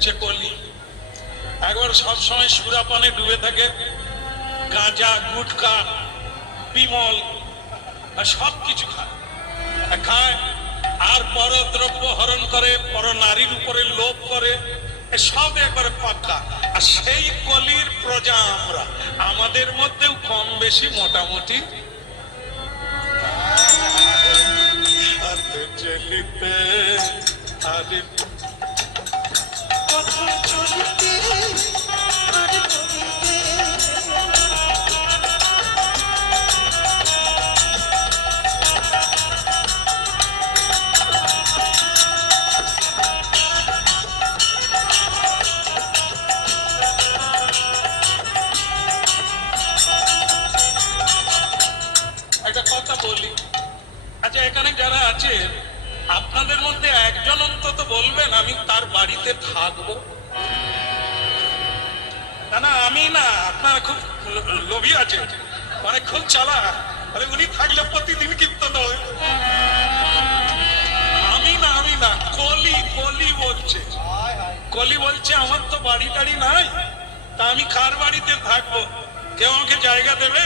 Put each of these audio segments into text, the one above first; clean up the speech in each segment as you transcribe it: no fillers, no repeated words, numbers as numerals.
হচ্ছে কলি। একবার সবসময় সুরাপানে ডুবে থাকে, গাঁজা গুটকা বিমল আর সবকিছু খায় আর পরদ্রব্য হরণ করে, পর নারীর উপরে লোভ করে, সব একবারে পাক্কা। আর সেই কলির প্রজা আমরা, আমাদের মধ্যেও কম বেশি মোটামুটি চলিতে আরে কথা চলিতে আরে একটা কথা বলি। আচ্ছা, এখানে যারা আছে আপনাদের মধ্যে একজন অন্তত বলবেন আমি তার বাড়িতে থাকবো? না না, আমি না, আপনারা খুব লোভী আছে, মানে খুব চালাক। আরে উনি থাকলে প্রতিদিন কীর্তন হয়। আমি না, আমি না, কলি কলি বলছে, কলি বলছে আমার তো বাড়ি টাড়ি নাই, তা আমি কার বাড়িতে থাকবো? কেউ আমাকে জায়গা দেবে?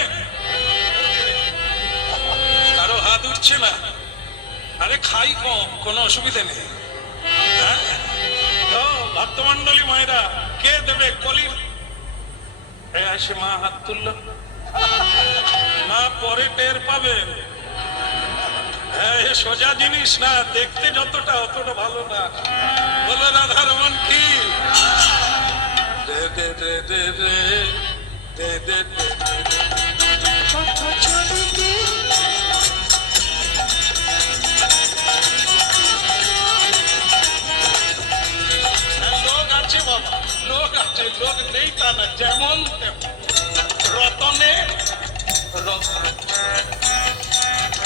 কারো হাত উঠছে না। আরে খাই কম, কোনো অসুবিধা নেই। হ্যাঁ, তো ভক্তমন্ডলী মায়েরা, কে দেবে কলির? আসে মা হাত তুলল, মা পরে টের পাবে। হ্যাঁ, সোজা জিনিস না, দেখতে যতটা অতটা ভালো না। বলো রাধারমন কি? দে দে দে দে দে দে দে দে কথা চলিতে বাবা, লোক আছে, লোক নেই তা না, যেমন রতনে রতন।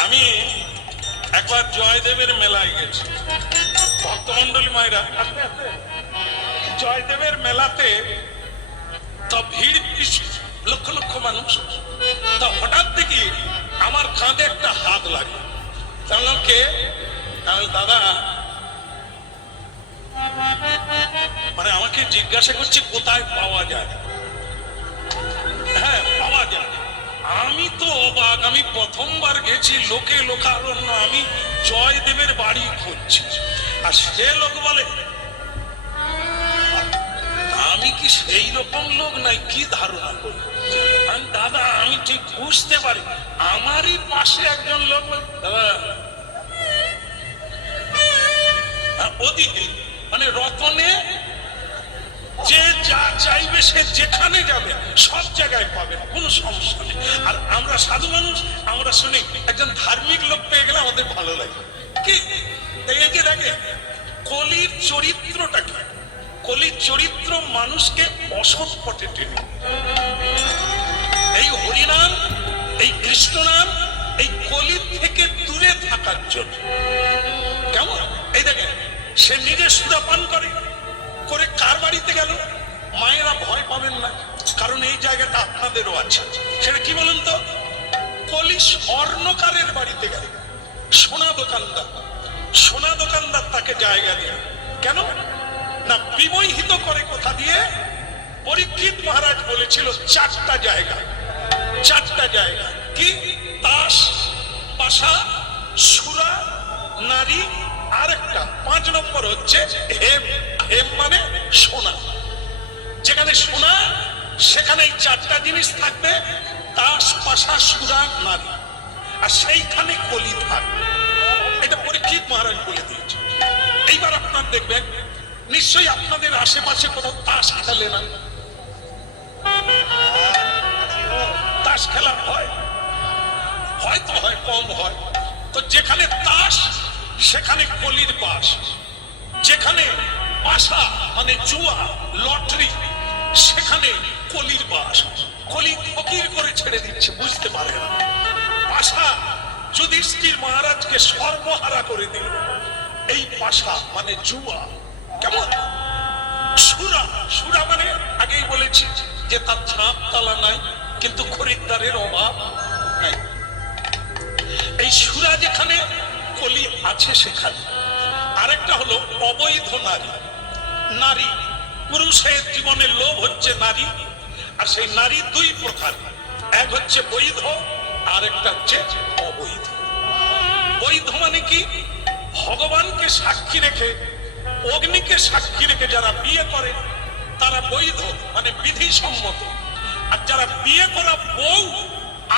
আমি একবার জয়দেবের মেলায় গেছি, ভক্তমন্ডলী মায়েরা, আস্তে আস্তে। জয়দেবের মেলাতে তো ভিড় লক্ষ লক্ষ মানুষ। তো হঠাৎ দেখি আমার কাঁধে একটা হাত লাগে। তাহলে কে? দাদা, মানে আমাকে জিজ্ঞাসা করছে কোথায় পাওয়া যায়। হ্যাঁ, পাওয়া যায়। আমি তো অবাক, আমি প্রথমবার গেছি, লোকে লোকারণ্য, আমি জয়দেবের বাড়ি খুঁজছি, আর সে লোক বলে আমি কি সেই রকম লোক নাই? কি ধারণা করি দাদা, আমি ঠিক বুঝতে পারি। আমারই পাশে একজন লোক, দাদা ওদিকে, মানে রতনে যে যা চাইবে সে যেখানে যাবে সব জায়গায় পাবে, কোনো সমস্যা নেই। আর আমরা সাধু মানুষ, আমরা শুনি একজন ধার্মিক লোক পেয়ে গেলে আমাদের ভালো লাগে। কি এই যে দেখে কলির চরিত্রটা কি? কলির চরিত্র মানুষকে অসৎ পথে টেনে। এই হরিনাম, এই কৃষ্ণ নাম, এই কলির থেকে দূরে থাকার জন্য। কেমন? এই দেখেন, সে নিজে সুরাপান করে, করে কার বাড়িতে গেল? মায়েরা ভয় পাবেন না, কারণ এই জায়গাটা আপনাদেরও আছে। সেটা কি বলেন তো? কলি স্বর্ণকারের বাড়িতে গেল, সোনা দোকানদার, সোনা দোকানদার তাকে জায়গা দিল। কেন না? বিমোহিত করে কথা দিয়ে। পরীক্ষিত মহারাজ বলেছিল চারটা জায়গা, চারটা জায়গা কি? তাস, পাশা, সুরা, নারী, আর একটা 5 নম্বর হচ্ছে হেম। হেম মানে সোনা। যেখানে সোনা সেখানে এই চারটা জিনিস থাকবে, তাস, পাশা, সুরা, নারী, আর সেইখানে কলি থাকবে। এটা পরীক্ষিত মহারাজ বলে দিয়েছে। এইবার আপনার দেখবেন নিশ্চয়ই আপনাদের আশেপাশে কোথাও তাস খেলে না? তাস খেলা হয়? হয়তো হয়, কম হয়। তো যেখানে তাস সেখানে কলির বাস, যেখানে পাশা মানে জুয়া, লটারি, সেখানে কলির বাস। কলি ফকির করে ছেড়ে দিচ্ছে, বুঝতে পারে না। পাশা যুধিষ্ঠির মহারাজকে সর্বহারা করে দিল, এই পাশা মানে জুয়া। কেমন? সুরা, সুরা মানে আগেই বলেছি যে তার ছাপ তালা নাই, কিন্তু খরিদ্দারের অভাব নাই। এই সুরা যেখানে, কলি আছে সেখানে। আরেকটা হলো অবৈধ নারী। নারী পুরুষের জীবনের লোভ হচ্ছে নারী, আর সেই নারী দুই প্রকার, এক হচ্ছে বৈধ আর একটা হচ্ছে অবৈধ। বৈধ মানে কি? ভগবানকে সাক্ষী রেখে, অগ্নিকে সাক্ষী রেখে যারা বিয়ে করে তারা বৈধ, মানে বিধিসম্মত। আর যারা বিয়ে করা বউ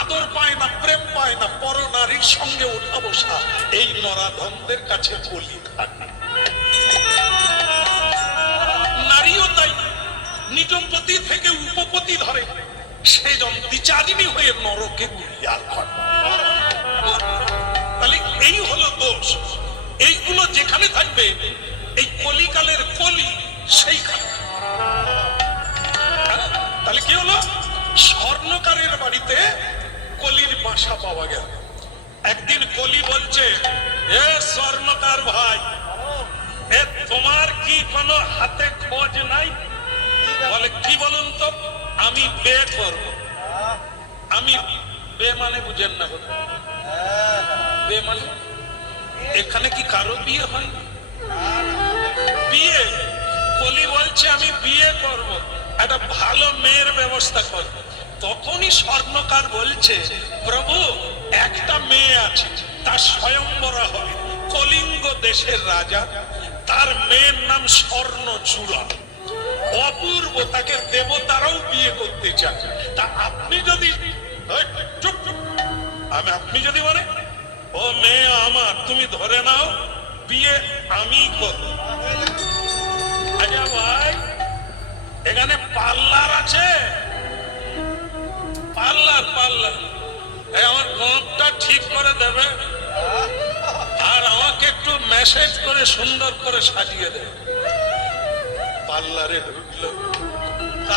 আদর পায় না, প্রেম পায় না, পর নারীর সঙ্গে উঠা বসা, এই নরাধমদের কাছে বলি থাকে। নারীও তাই নিজ পতি থেকে উপপতি ধরে, সেজন বিচারিণী হয়ে নরকে গুলিয়ার করে। তাহলে এই হলো দোষ। এইগুলো যেখানে থাকবে, এই কলিকালের কলি সেইখানে। তাহলে কি হলো? স্বর্ণকারের বাড়িতে কলির বাসা পাওয়া গেল। একদিন কলি বলছে, এ স্বর্ণকার ভাই, এ তোমার কি কোনো হাতে খোঁজ নাই? বলে কি বলুন তো? আমি বে করব। আমি বে মানে বুঝেন না? বে মানে এখানে কি কারো বিয়ে হয়? বিয়ে, কলি বলছে আমি বিয়ে করব, একটা ভালো মেয়ের ব্যবস্থা করব। তখনই স্বর্ণকার বলছে, প্রভু একটা মেয়ে আছে, তার স্বয়ংবরা হবে, কলিঙ্গ দেশের রাজা, তার মেয়ের নাম স্বর্ণচূড়া, অপূর্ব, তাকে দেবতারাও বিয়ে করতে চান। তা আপনি যদি আপনি যদি বলে ও মেয়ে আমার, তুমি ধরে নাও, বিয়ে আমি করব। আচ্ছা ভাই, এখানে পার্লার আছে? পার্লার পার্লার আমার গোঁপটা ঠিক করে দেবে আর আমাকে একটু মেসেজ করে সুন্দর করে সাজিয়ে দেবে। পার্লারে ঢুকলো।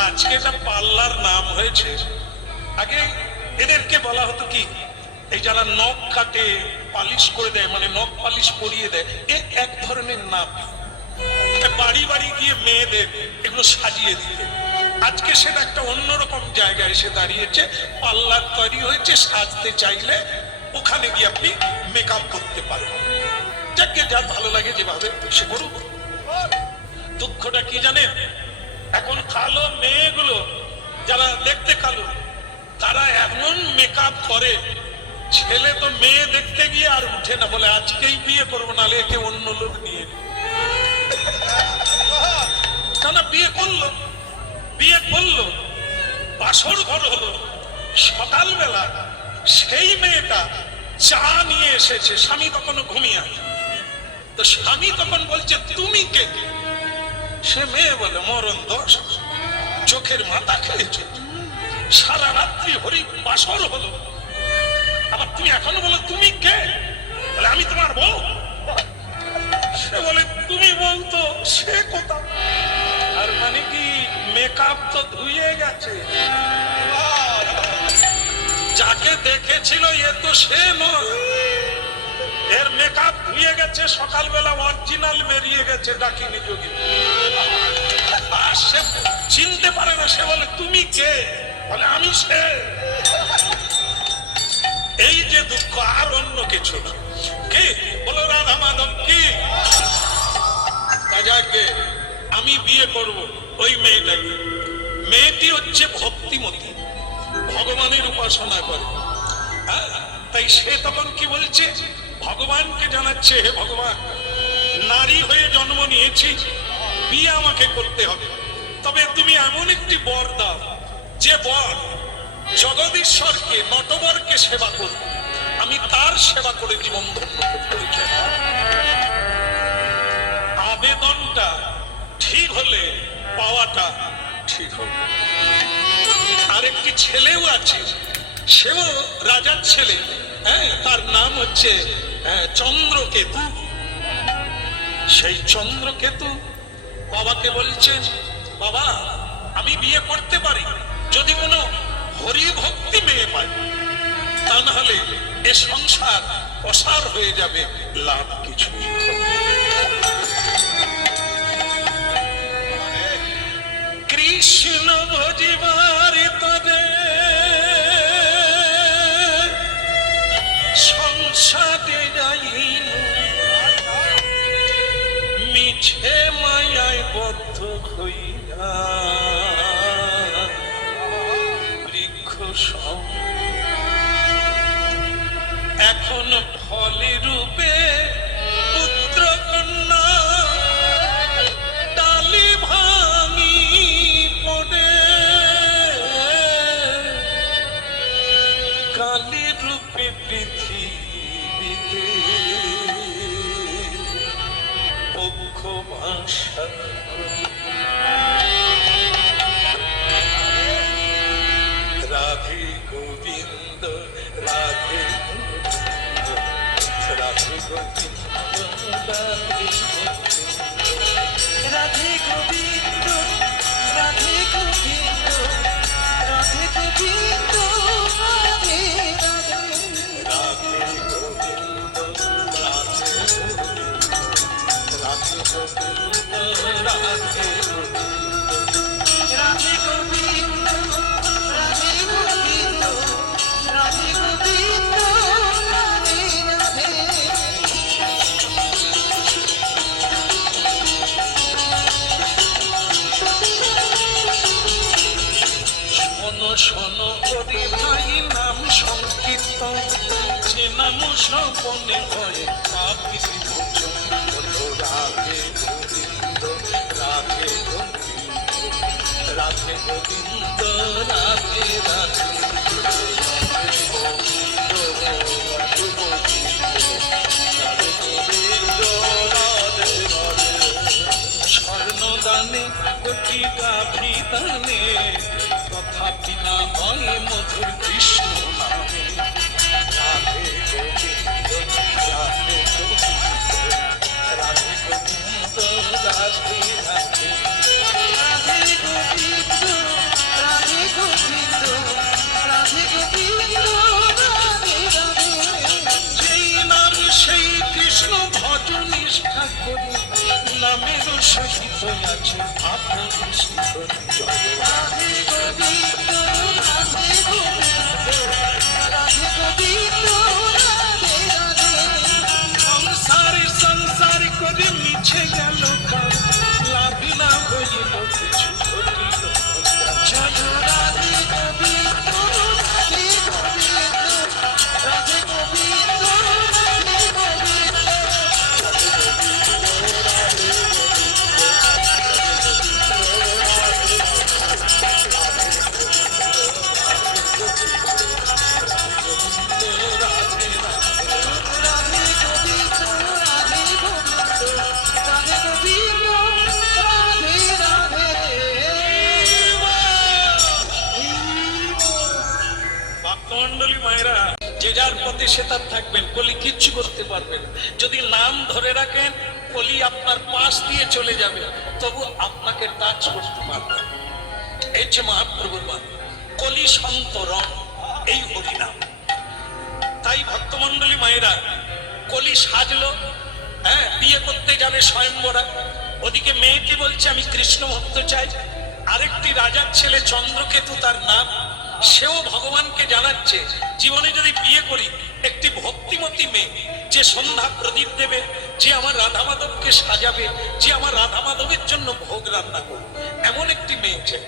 আজকে এটা পার্লার নাম হয়েছে। আগে এদেরকে বলা হতো কি, এই যারা নখ কাটে, পালিশ করে দেয়, মানে নখ পালিশ করিয়ে দেয়, এ এক ধরনের নাম। বাড়ি বাড়ি গিয়ে মেয়েদের এগুলো সাজিয়ে দিতে। আজকে সেটা একটা অন্যরকম জায়গায় এসে দাঁড়িয়েছে, পার্লার তৈরি হয়েছে। সাজতে চাইলে ওখানে গিয়ে আপনি মেকআপ করতে পারেন। যাকে যার ভালো লাগে যেভাবে সে করুক। দুঃখটা কি জানেন? এখন কালো মেয়েগুলো যারা দেখতে কালো, তারা এমন মেকআপ করে, ছেলে তো মেয়ে দেখতে গিয়ে আর উঠে না, বলে আজকেই বিয়ে করবো, নাহলে একে অন্য লোক নিয়ে। বিয়ে করলো, বিয়ে করলো, বাসর ঘর হলো, সকালবেলা সেই মেয়েটা চা নিয়ে এসেছে, স্বামী তখন ঘুমিয়ে আছে। তো স্বামী তখন বলছে, তুমি কে? সে মেয়ে বলে, মরণ দোষ, চোখের মাথা খেয়েছে, সারা রাত্রি হরি বাসর হলো, আবার তুমি এখনো বলো তুমি কে? বলে আমি তোমার বউ। সে বলে তুমি বউ তো সে কোথা? আর মানে কি, মেকআপ তো ধুয়ে গেছে, যাকে দেখেছিল এ তো সে নয়, এর মেকআপ ধুয়ে গেছে, সকালবেলা অরিজিনাল বেরিয়ে গেছে, ডাকিনি যোগী। আর সে চিনতে পারে না, সে বলে তুমি কে? বলে আমি সে। এই যে দুঃখ, আর অন্য কিছু না। কি বলো? রাধা মাধব কি? রাজাকে আমি বিয়ে করব ওই মেয়েটাকে। মেয়েটি হচ্ছে ভক্তিমতী, ভগবানের উপাসনা করে। তাই সে তখন কি বলছে? ভগবানকে জানাচ্ছে, হে ভগবান, নারী হয়ে জন্ম নিয়েছি, বিয়ে আমাকে করতে হবে, তবে তুমি এমন একটি বর দাও যে বর জগদীশ্বরকে, নটবরকে সেবা করবে, আমি তার সেবা করে জীবন ধন্য করতে চাই। আবেদনটা ঠিক হলে পাওয়াটা ঠিক হবে। আরেকটি ছেলেও আছে, সেও রাজার ছেলে, তার নাম হচ্ছে চন্দ্রকেতু। সেই চন্দ্রকেতু বাবাকে বলছে, বাবা আমি বিয়ে করতে পারি যদি কোনো হরিভক্তি মেয়ে পাই, তা না হলে এ সংসার অসার হয়ে যাবে, লাভ কিছুই। কৃষ্ণ ভজিবার তরে সংসারে যাইন, মিছে মায়ায় বদ্ধ হইয়া বৃক্ষ সম এখন ফলে রূপে পুত্র কন্যা ডালি ভাঙি পড়ে কালী রূপে পৃথিবীতে পক্ষ ভাষা রাধে গোবিন্দ রাধে রাধে গোবিন্দ রাধে গোবিন্দ রাধে গোবিন্দ রাধে গোবিন্দ রাধে রাধে গোবিন্দ রাধে রাধে গোবিন্দ রাধে রাধে গোবিন্দ রাধে গোবিন্দ রাধে গোবিন্দ রাধে রাধে শোনো শোনো করি ভাই নাম সংকীর্তন যে নাম স্বপনে হয় পাপির ভোজন রাধে গোবিন্দ রাধে গোবিন্দ রাধে গোবিন্দ রাধে রাধে স্বর্ণদানে কোটি গাভিদানে তথাপি না হয় মধুর কৃষ্ণ নামে রাধে গোবিন্দ রাধে গোবিন্দ রাধে গোবিন্দ রাধে রাধে রাধে গোবিন্দ রাধে গোবিন্দ রাধে গোবিন্দ রাধে রাধে যেই নাম সেই কৃষ্ণ ভজ নিষ্ঠা করি নামের সহিত আছে আপন জয় রাধে গোবিন্দ রাধে গোবিন্দ রাধে গোবিন্দ রাধে রাধে সংসারে সংসার করে মিছে গেল লাভ না হইল কিছু ঘটিল জয় রাধে গোবিন্দ রাধে গোবিন্দ রাধে গোবিন্দ রাধে গোবিন্দ যে যার পথে সে তার থাকবেন, কলি কিচ্ছু করতে পারবেন। যদি নাম ধরে রাখেন কলি আপনার পাশ দিয়ে চলে যাবে, তবু আপনাকে টাচ করতে পারবে। এই যে মহাপ্রভুর বাণী, কলি সন্তরণ, এই হরিনাম। তাই ভক্তমন্ডলী মায়েরা, কলি সাজলো, হ্যাঁ, বিয়ে করতে যাবে স্বয়ংবরা, ওদিকে মেয়েটি বলছে আমি কৃষ্ণ ভক্ত চাই। আরেকটি রাজার ছেলে চন্দ্রকেতু তার নাম, সেও ভগবানকে জানাচ্ছে জীবনে যদি বিয়ে করি একটি ভক্তিমতী মেয়ে, যে সন্ধ্যা প্রদীপ দেবে, যে আমার রাধা মাধবকে সাজাবে, যে আমার রাধা মাধবের জন্য ভোগ রান্না করবে, এমন একটি মেয়ে চাই।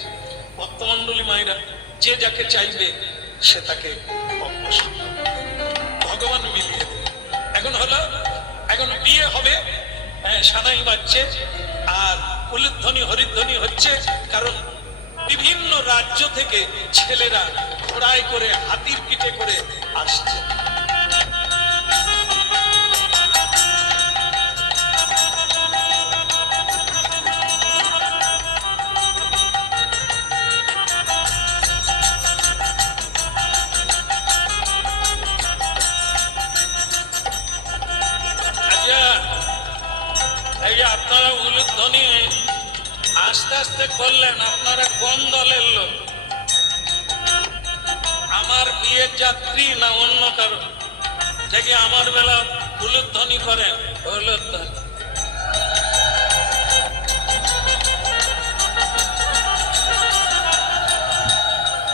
ভক্তমন্ডলী মায়েরা, যে যাকে চাইবে সে তাকে ভগবান মিলিয়ে দেবে। এখন হলো, এখন বিয়ে হবে, সানাই বাজছে আর উলুধ্বনি হরিধ্বনি হচ্ছে, কারণ বিভিন্ন রাজ্য থেকে ছেলেরা ঘোড়ায় করে, হাতির পিঠে করে আসছে। আপনারা উলুধ্বনি আস্তে আস্তে করলেন, আপনারা কোন দলের লোক? আমার বিয়ের যাত্রী না অন্য কারো? দেখি আমার বেলা উলুধ্বনি করেন, উলুধ্বনি।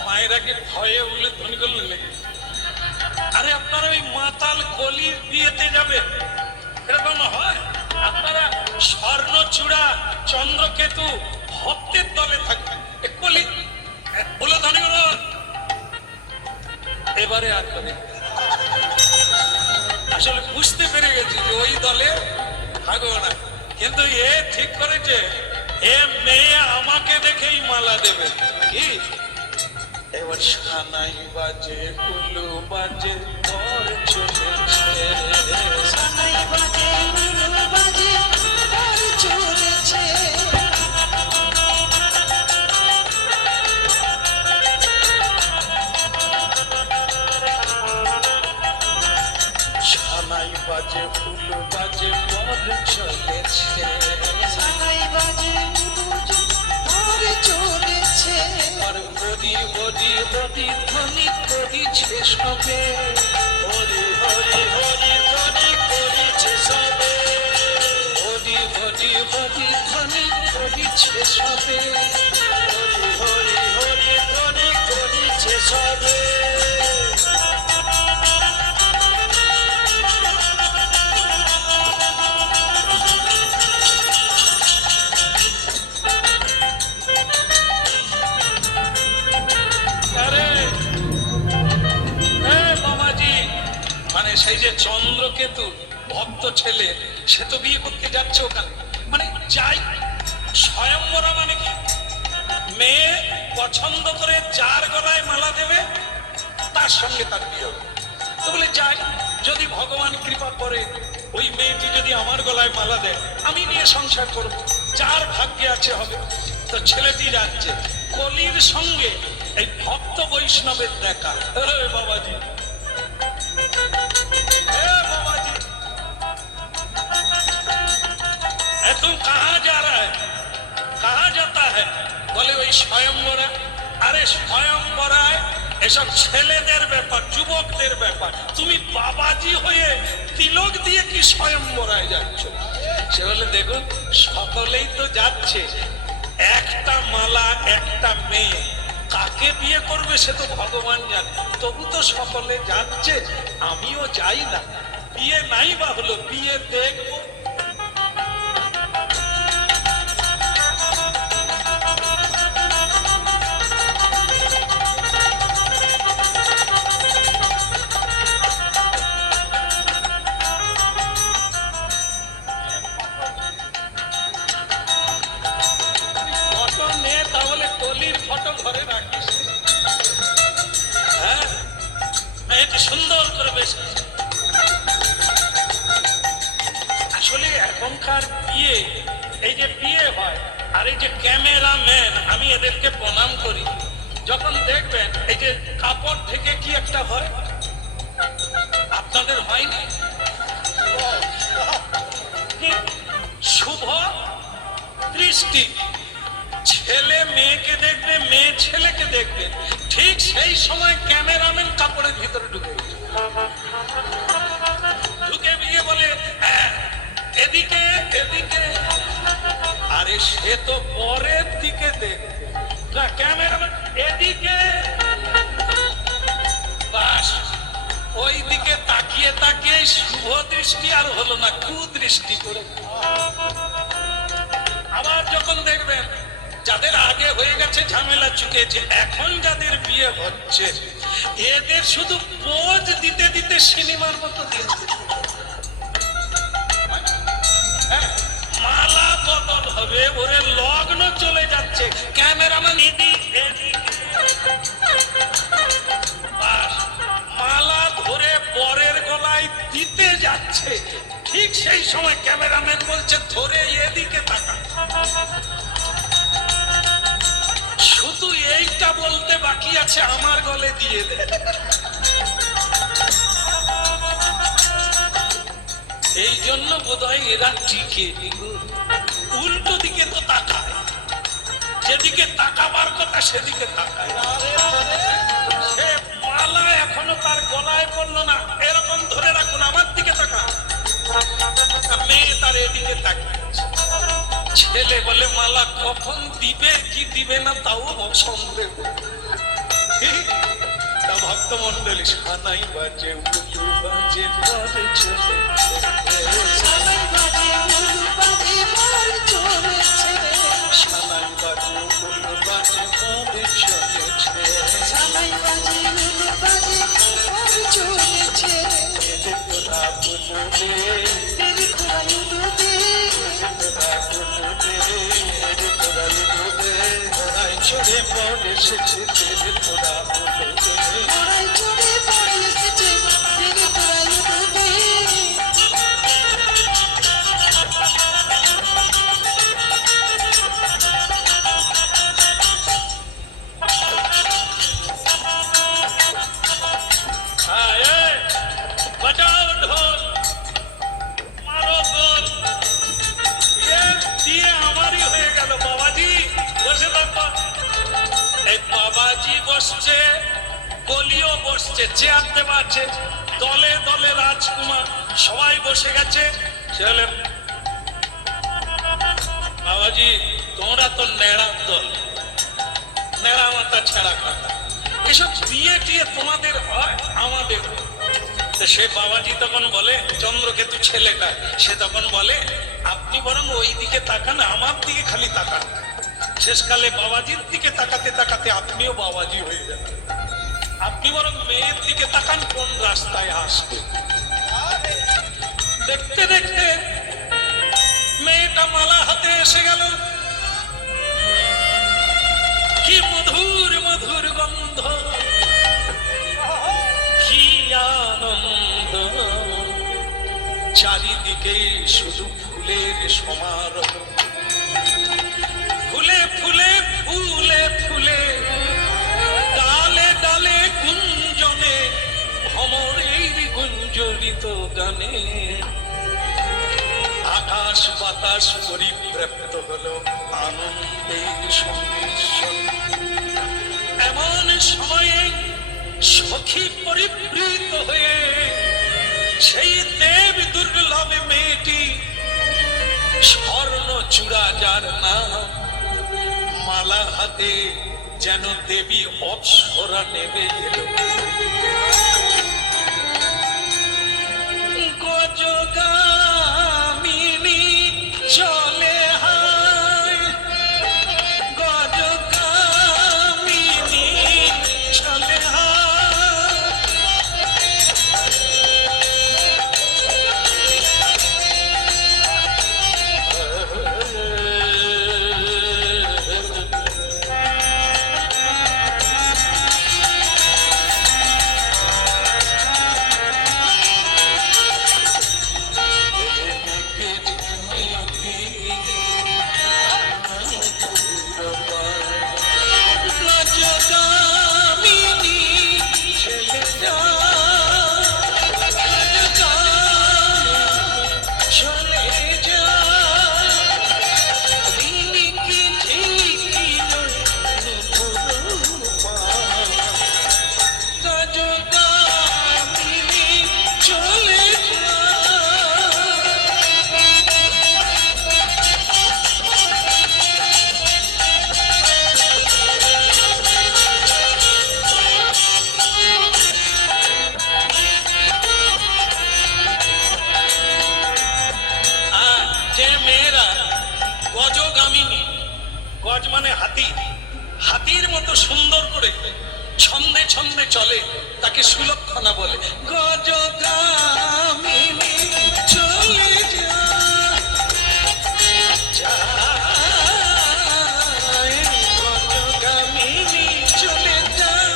মায়েরা কি ভয়ে উলুধ্বনি করলেন নাকি? আরে আপনারা ওই মাতাল কলির বিয়েতে যাবে, এরকম হয়? আপনারা স্বর্ণচূড়া চন্দ্রকেতু ভক্তের দলে এবারে আর করে আসলে বুঝতে পেরে গেছি যে ওই দলে থাকবো না, কিন্তু এ ঠিক করেছে এ মেয়ে আমাকে দেখেই মালা দেবে। কি এবার সানাই বাজে কুলু বাজে ঘর চলেছে, সানাই বাজে কুলু বাজে ঘর চলেছে। সানাই বাজে কুলু বাজে ঘর চলেছে, সানাই বাজে কুলু বাজে ঘর চলেছে। আর হরি হরি হরি ধ্বনি করিছে সবে, হরি হরি হরি ধ্বনি করিছে সবে, হরি হরি হরি ধ্বনি করিছে সবে, হরি হরি হরি ধ্বনি করিছে সবে। আরে এ মামাজি, মানে সেই যে চন্দ্রকেতু ভক্ত ছেলে, সে তো বিয়ে করতে যাচ্ছে ওখানে, মানে যাই স্বয়ংবরা, মানে কি মেয়ে পছন্দ করে যার গলায় মালা দেবে তার সঙ্গে তার বিয়ে হবে। তো বলে যাই, যদি ভগবান কৃপা করে ওই মেয়েটি যদি আমার গলায় মালা দেয় আমি নিয়ে সংসার করব, যার ভাগ্যে আছে হবে। তো ছেলেটি যাচ্ছে, কলির সঙ্গে এই ভক্ত বৈষ্ণবের দেখা। এ বাবাজি, এ বাবাজি, এ তুম কাহা যা রা হ্যায়, কাহা যাতা হ্যায়? বলে ওই স্বয়ংবরা। আরে স্বয়ংবরায় এসব ছেলেদের ব্যাপার, যুবকদের ব্যাপার, তুমি বাবাজি হয়ে তিলক দিয়ে কি স্বয়ংবরায় যাচ্ছ? সে বলে দেখুন সকলেই তো যাচ্ছে, একটা মালা একটা মেয়ে, কাকে বিয়ে করবে সে তো ভগবান জানে, তবু তো সকলে যাচ্ছে, আমিও যাই না। বিয়ে নাই বা হলো, বিয়ে দেখবো। ফটো নে, তাহলে কলির ফটো ঘরে রাখিস। হ্যাঁ, এটা সুন্দর করে বেশ। আসলে এখনকার বিয়ে, এই যে বিয়ে হয় আর এই যে ক্যামেরাম্যান, আমি এদেরকে প্রণাম করি। যখন দেখবেন এই যে কাপড় থেকে কি একটা হয়, আপনাদের হয়নি? কি? শুভ দৃষ্টি, ছেলে মেয়েকে দেখবে, মেয়ে ছেলেকে দেখবে, ঠিক সেই সময় ক্যামেরাম্যান কাপড়ের ভিতরে ঢুকে গেছে। ঢুকে বিয়ে বলে হ্যাঁ এদিকে এদিকে, আরে সে তো পরের দিকে দেখবে না, ক্যামেরাম্যান এদিকে, বাস ওই দিকে তাকিয়ে তাকিয়ে শুভ দৃষ্টি আর হলো না, কুদৃষ্টি করে। আবার যখন দেখবেন যাদের আগে হয়ে গেছে ঝামেলা চুকেছে, এখন যাদের বিয়ে হচ্ছে এদের শুধু পোজ দিতে দিতে সিনেমার মতো দিয়েছে। মালা বদল হবে, ওরে লগ্ন চলে যাচ্ছে, ক্যামেরাম্যান এদিক এদিক, বাস মালা ধরে বরের গলায় দিতে যাচ্ছে, ঠিক সেই সময় ক্যামেরাম্যান বলছে ধরে এদিকে তাকা। শুধু এইটা বলতে বাকি আছে, আমার গলে দিয়ে দে। এই জন্য বোধহয় এরা টিকে, উল্টো দিকে তো তাকায়, যেদিকে তাকাবার কথা সেদিকে তাকায়। সে মালা এখনো তার গলায় পড়লো না, এরকম ধরে রাখুন, আমার দিকে তাকা। মেয়ে তার এদিকে তাকিয়েছে। ছেলে বলে মালা কখন দিবে কি দিবে না তাও সন্দেহ। তা ভক্ত মন্ডলী, সানাই বাজে উলু বাজে ঘরে চলে, সানাই বাজে কুলু বাজে ঘর চলেছে। সানাই বাজে উলু বাজে ঘরে চলেছে, সানাই বাজে কুলু বাজে तेरी खुदाई डूबे চড়ে পড়ে এসেছে তেরে পোড়া বলতে ঘোড়ায় চড়ে পড়ে এসেছে তেরি খুদাই ডুবে বাজাও ঢোল মারো গোল দিয়ে আমারই হয়ে গেল বাবাজি বসে থাকো এই বাবাজি বসছে বলিও বসছে চেয়ার দেওয়া আছে দলে দলে রাজকুমার সবাই বসে গেছে চলে বাবাজি তোমরা তো নেড়া দল নেড়া মাথা ছেঁড়া কথা এসব বিয়ে টিয়ে তোমাদের হয় আমাদের সে বাবাজি তখন বলে চন্দ্রকেতু ছেলেটা সে তখন বলে আপনি বরং ওই দিকে তাকান আমার দিকে খালি তাকান শেষকালে বাবাজির দিকে তাকাতে তাকাতে আপনিও বাবাজি হয়ে যাবেন আপনি বরং মেয়ের দিকে তাকান কোন রাস্তায় আসবে দেখতে দেখতে মেয়েটা মালা হাতে এসে গেল কি মধুর মধুর গন্ধ কি আনন্দ চারিদিকে শুধু ফুলের সমারোহ ফুলে ফুলে ফুলে ফুলে ডালে ডালে গুঞ্জনে ভ্রমরের গুঞ্জরিত গানে আকাশ বাতাস পরিব্যাপ্ত হলো আনন্দের সংমিশ্রণ এমন সময়ে সখী পরিবৃত হয়ে সেই দেব দুর্লভ মেয়েটি স্বর্ণ চূড়া যার নাম মালা হাতে যেন দেবী অপ্সরা নেমে এলো গজগামিনী চলে হায় গজগামিনী চলে হায় গজ মানে হাতি হাতির মতো সুন্দর করে ছন্দে ছন্দে চলে তাকে সুলক্ষণা বলে গজগামিনী চলে যায় গজগামিনী চলে যায়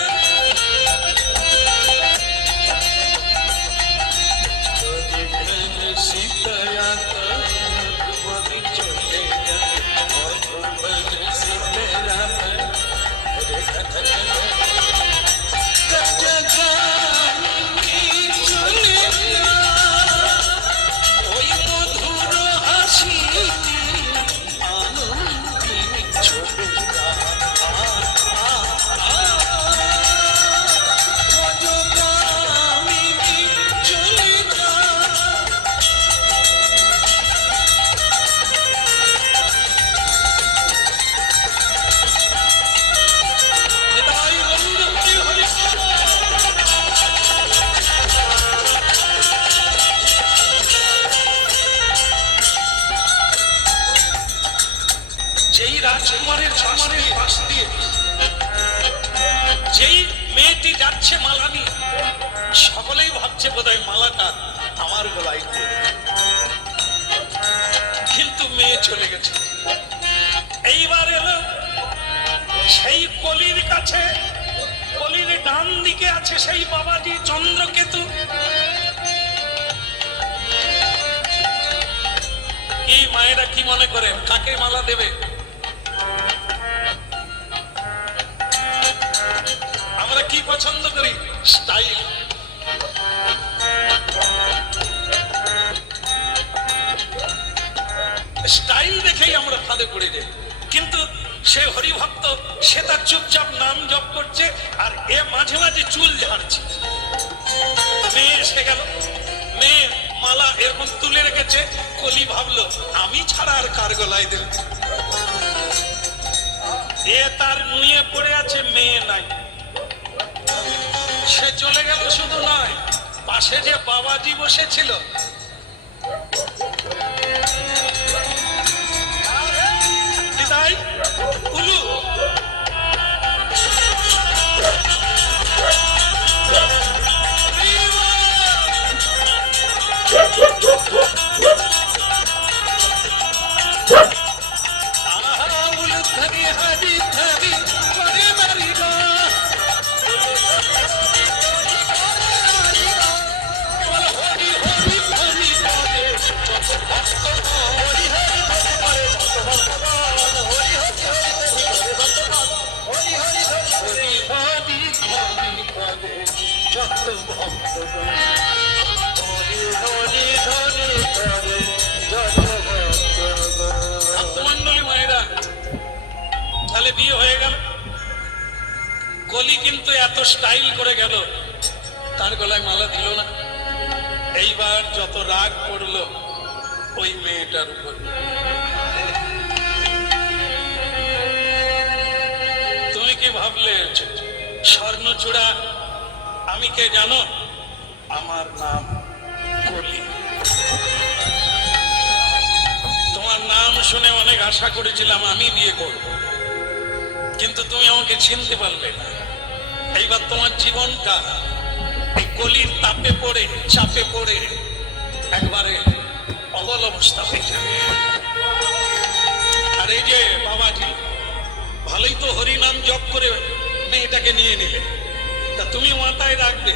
সীতায়া চলে যায় ওই মধুর হাসি আনন্দিনী চলে গজগামিনী চলে যেই রাজকুমারের পাশ দিয়ে যেই মেয়েটি যাচ্ছে মালা নিয়ে সকলেই ভাবছে বোধহয় মালাটা আমার কার গলায় দিয়ে দেব। কিন্তু মেয়ে চলে গেছে। এইবার এলো সেই কলির কাছে, কলির ডান দিকে আছে সেই বাবাজি চন্দ্রকেতু। এই মায়েরা কি মনে করে কাকে মালা দেবে? আমরা কি পছন্দ করি? স্টাইল। স্টাইল দেখেই আমরা ফাঁদে পড়ে যাই। কিন্তু সে হরিভক্ত, সে তার চুপচাপ নাম জপ করছে আর এ মাঝে মাঝে চুল ঝাড়ছে। মেয়ে এসে গেল, মেয়ে মালা এরকম তুলে রেখেছে। কলি ভাবলো আমি ছাড়া আর কার গলায় দেব? এ তার নুয়ে পড়ে আছে, মেয়ে নাই। সে চলে গেল। শুধু নয়, পাশে যে বাবাজি বসেছিল, দিদাই উলু, ভক্তমণ্ডলী মায়েরা, তাহলে বিয়ে হয়ে গেল। কলি কিন্তু এত স্টাইল করে গেল, তার গলায় মালা দিল না। এইবার যত রাগ পড়লো ওই মেয়েটার উপর। তুমি কি ভাবলে স্বর্ণচূড়া আমি কে জানো? আমার নাম কলি। তোমার নাম শুনে অনেক আশা করেছিলাম আমি বিয়ে করব, কিন্তু তুমি আমাকে চিনতে পারলে না। এইবার তোমার জীবনটা এই কলির তাপে পড়ে, চাপে পড়ে একবারে অবল অবস্থা হয়ে যাবে। আর এই যে বাবাজি, ভালোই তো হরিনাম জপ করে মেয়েটাকে নিয়ে নিলে, তা তুমি মাথায় রাখবে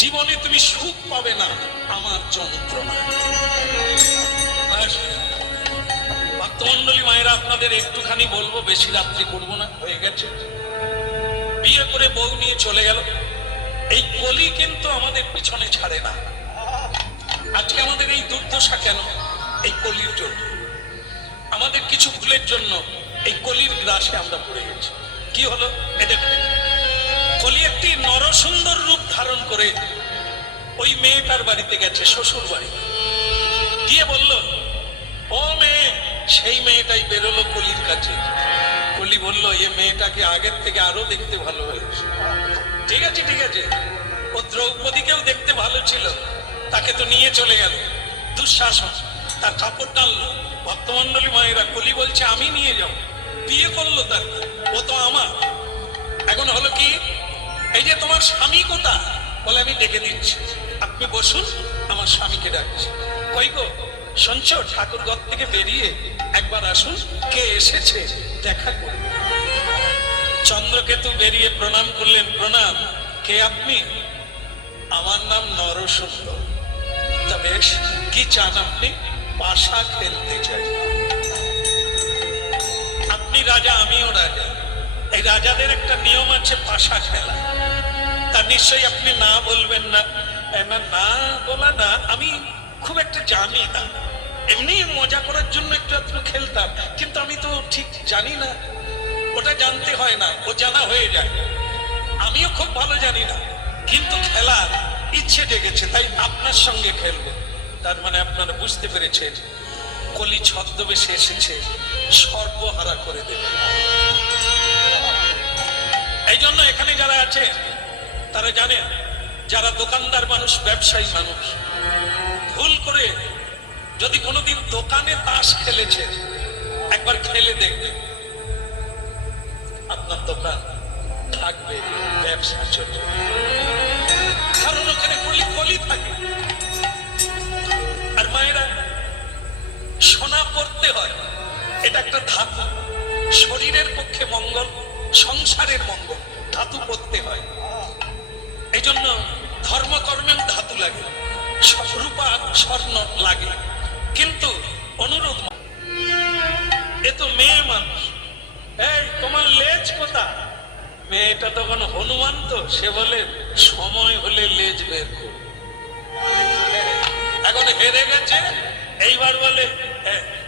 জীবনে তুমি সুখ পাবে না আমার যন্ত্রণা। ভক্তমণ্ডলী মায়েরা, আপনাদের একটুখানি বলবো, বেশি রাত্রি করবো না, হয়ে গেছে। বিয়ে করে বউ নিয়ে চলে গেল। এই কলি কিন্তু আমাদের পিছনে ছাড়ে না। আজকে আমাদের এই দুর্দশা কেন? এই কলির জন্য। আমাদের কিছু ভুলের জন্য এই কলির গ্রাসে আমরা পড়ে গেছি। কি হলো? কলি একটি নরসুন্দর রূপ ধারণ করে ওই মেয়েটার বাড়িতে গেছে, শ্বশুর বাড়ি গিয়ে বলল, ও মেয়ে। সেই মেয়েটাই বেরোলো কলির কাছে। কলি বলল, এ মেয়েটাকে আগের থেকে আরো দেখতে ভালো হয়েছে। ঠিক আছে, ঠিক আছে। ও দ্রৌপদীকেও দেখতে ভালো ছিল, তাকে তো নিয়ে চলে গেল। দুঃশাসন তার কাপড় টানলো। ভক্তমণ্ডলী মায়েরা, কলি বলছে আমি নিয়ে যাব। বিয়ে করলো তার, ও তো আমার। এখন হলো কি, এই যে তোমার স্বামী কোথা? বলে আমি ডেকে দিচ্ছি, আপনি বসুন, আমার স্বামীকে ডাকছি। কই গো, শুনছো? ঠাকুর ঘর থেকে বেরিয়ে একবার আসুন, কে এসেছে দেখা করুন। চন্দ্রকেতু বেরিয়ে প্রণাম করলেন। প্রণাম। কে আপনি? আমার নাম নরসুন্দর। তা বেশ, কি চান আপনি? পাশা খেলতে চাই। আপনি রাজা, আমিও রাজা। এই রাজাদের একটা নিয়ম আছে পাশা খেলা। তা নিশ্চয়ই আপনি না বলবেন না। না, না বলা না, আমি খুব একটা জানি না, এমনি মজা করার জন্য একটু একটু খেলতাম, কিন্তু আমি তো ঠিক জানি না। ওটা জানতে হয় না, ও জানা হয়ে যায়। আমিও খুব ভালো জানি না, কিন্তু খেলার ইচ্ছে জেগেছে, তাই আপনার সঙ্গে খেলবো। তার মানে আপনারা বুঝতে পেরেছেন, কলি ছদ্মবেশে এসেছে সর্বহারা করে দেবে। এই জন্য এখানে যারা আছে তারা জানে, যারা দোকানদার মানুষ, ব্যবসায়ী মানুষ, ভুল করে যদি কোনোদিন দোকানে তাস খেলেছে, একবার খেলে দেখবে আপনার দোকান থাকবে, ব্যবসা চলবে। কারণ ওখানে কলি কলি থাকে। সোনা পড়তে হয়, এটা একটা ধাতু, শরীরের পক্ষে মঙ্গল, সংসারের মঙ্গল, ধাতু পড়তে হয়। এই জন্য ধর্মকর্মেও ধাতু লাগে, রূপা স্বর্ণ লাগে। কিন্তু অনুরোধ, এ তো মেয়ে মানুষ, এই তোমার লেজ কোথা? মেয়েটা তখন হনুমান, তো সে বলে সময় হলে লেজ বের করো। এখন হেরে গেছে, এইবার বলে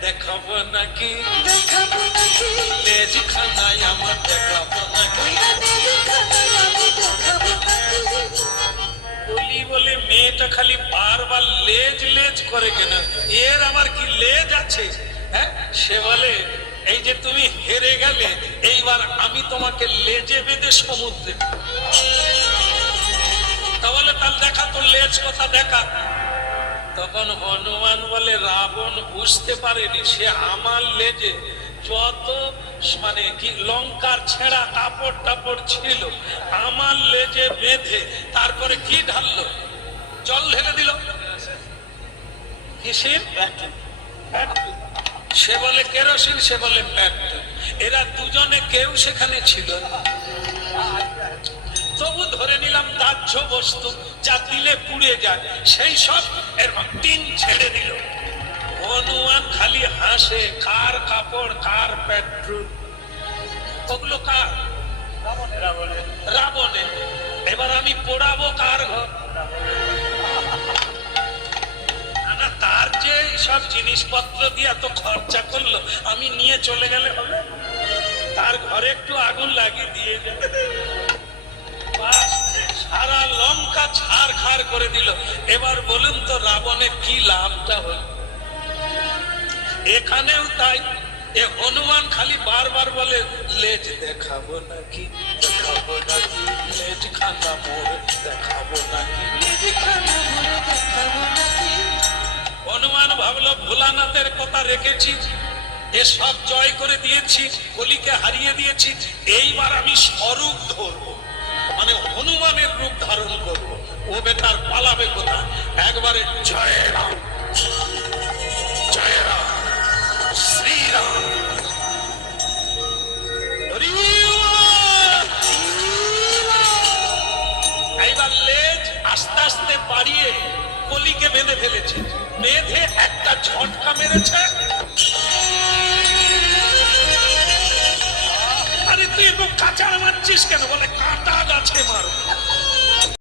দেখাবো নাকি, দেখাবো নাকি লেজ খানায় আমার দেখাবো নাকি। ওইটা দেবে খানায় আমি দেখাবো নাকি বলে মেয়েটা খালি বারবার লেজ লেজ করে কেন, এর আমার কি লেজ আছে? হ্যাঁ, সে বলে এই যে তুমি হেরে গেলে, এইবার আমি তোমাকে লেজে বেঁধে সমুদ্রে। তাহলে তার দেখা তো লেজ কথা দেখা। তখন হনুমান বলে রাবণ বুঝতে পারেনি, সে আমার লেজে যত মানে কি লঙ্কার ছেঁড়া কাপড় টাপড় ছিল আমার লেজে বেঁধে তারপরে কি ঢাললো, জল ঢেলে দিল। কিসের? সে বলে কেরোসিন, সে বলে পেট্রোল। এরা দুজনে কেউ সেখানে ছিল না। তবু ধরে নিলাম দাহ্য বস্তু, যা দিলে পুড়ে যায়, সেই সব এর টিন ছেড়ে দিল। হনুমান খালি হাসে, কার কাপড় কার পেট্রোল, ওগুলো কার? রাবণের। এবার আমি পোড়াবো কার ঘর? না, তার যে সব জিনিসপত্র দিয়ে এত খরচা করলো, আমি নিয়ে চলে গেলে হবে? তার ঘরে একটু আগুন লাগিয়ে দিয়ে যাবে, সারা লঙ্কা ছাড়খাড় করে দিল। এবার বলুন তো রাবণের কি লাভটা হল? এখানেও তাই, এ হনুমান খালি বারবার বলে লেজ দেখাবো নাকি, দেখাবো নাকি, লেজ খানা মোড় দেখাবো নাকি। খানা মোড়ে দেখাবো নাকি হনুমান ভাবলো ভোলানাথের কথা রেখেছি, এ সব জয় করে দিয়েছি, কলিকে হারিয়ে দিয়েছি, এইবার আমি স্বরূপ ধরবো, মানে হনুমানের রূপ ধারণ করবো। ও বেটার পালাবে কোথা? একবারে জয় রাম, জয় রাম, শ্রীরাম। এইবার লেজ আস্তে আস্তে বাড়িয়ে কলিকে বেঁধে ফেলেছে, বেঁধে একটা ঝটকা মেরেছে। আরে তুই এরকম কাঁচা মারছিস কেন? বলে কাঁটা গাছে মার।